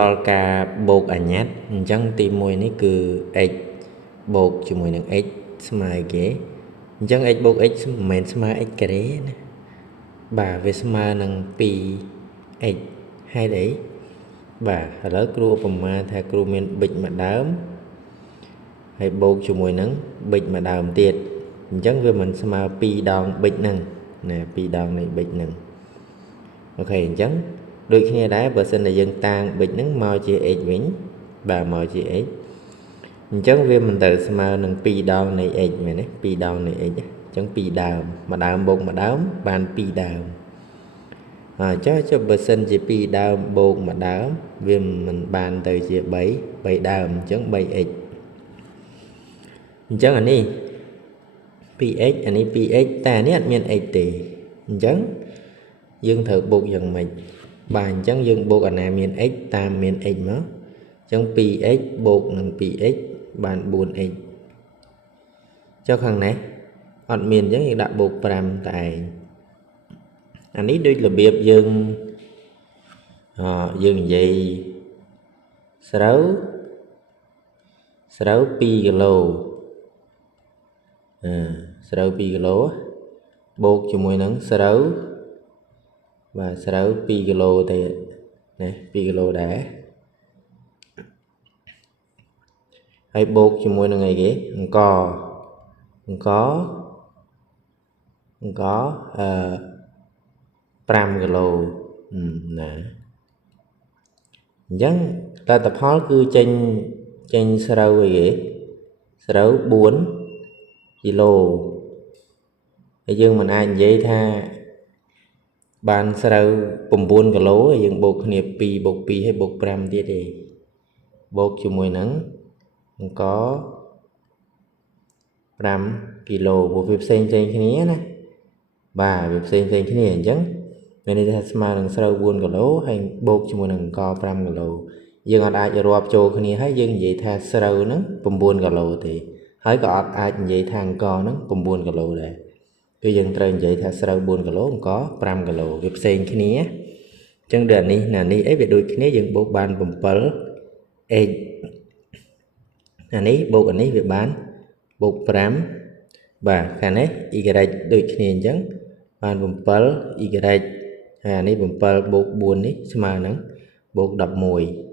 ដល់ការបូកអញ្ញត្តិអញ្ចឹងទី1នេះគឺ x បូកជាមួយនឹង x ស្មើគេអញ្ចឹង x បូក x មិនមែនស្មើ x ការ៉េណាបាទវាស្មើនឹង 2x ហេតុអីបាទឥឡូវគ្រូឧបមាថាគ្រូមានប៊ិចម្ដើមហើយបូកជាមួយនឹងប៊ិចម្ដើមទៀតអញ្ចឹងវាមិនស្មើ2ដងប៊ិចហ្នឹងណា2ដងនៃប៊ិចហ្នឹងអូខេអញ្ចឹងដូចគ្នាដែរបើសិនតែយើងតាំងប៊ិចហ្នឹងមកជា x វិញបាទមកជា x អញ្ចឹងវាមិនទៅស្មើនឹង2ដងនៃ x មែនទេ2ដងនៃ x អញ្ចឹង2ដើមមួយដើមបូកមួយដើមបាន2ដើមចុះបើសិនជា2ដើមបូកមួយដើមវាមិនបានទៅជា3ដើមអញ្ចឹង 3x អញ្ចឹងអានេះ 2x អានេះ 2x តែអានេះអត់មាន x ទេអញ្ចឹងយើងត្រូវបូកយ៉ាងម៉េចបាទអញ្ចឹងយើងបូកអាណាមាន x តាមមាន x មកអញ្ចឹង 2x បូកនឹង 2x បាន 4x ចុះខាងនេះអត់មានអញ្ចឹងយើងដាក់បូក5តែឯងអានេះដូចរបៀបយើងនិយាយស្រូវ2គីឡូស្រូវ2គីឡូបូកជាមួយនឹងស្រូវបាទស្រូវ2គីឡូទេណា2គីឡូដែរហើយបូកជាមួយនឹងអីគេអង្ករ5គីឡូណាអញ្ចឹងលទ្ធផលគឺចេញស្រូវអីគេស្រូវ4គីឡូហើយយើងមិនអាចនិយាយថាបានស្រូវ9គីឡូហើយយើងបូកគ្នា2បូក2ហើយបូក5ទៀតទេបូកជាមួយនឹងអង្ករ5គីឡូព្រោះវាផ្សេងគ្នាណាបាទវាផ្សេងគ្នាអញ្ចឹងមានន័យថាស្មើនឹងស្រូវ4គីឡូហើយបូកជាមួយនឹងអង្ករ5គីឡូយើងអត់អាចរាប់ចូលគ្នាហើយយើងនិយាយថាស្រូវហ្នឹង9គីឡូទេហើយក៏អត់អាចនិយាយថាអង្ករហ្នឹង9គីឡូដែរគឺយើងត្រូវនិយាយថាស្រូវ4គីឡូអង្ករ5គីឡូវាផ្សេងគ្នាអញ្ចឹងដូចនេះអីវាដូចគ្នាយើងបូកបាន 7x អានេះបូកអានេះវាបានបូក5បាទខាងនេះ y ដូចគ្នាអញ្ចឹងបាន 7y ហើយអានេះ7បូក4នេះស្មើនឹងបូក11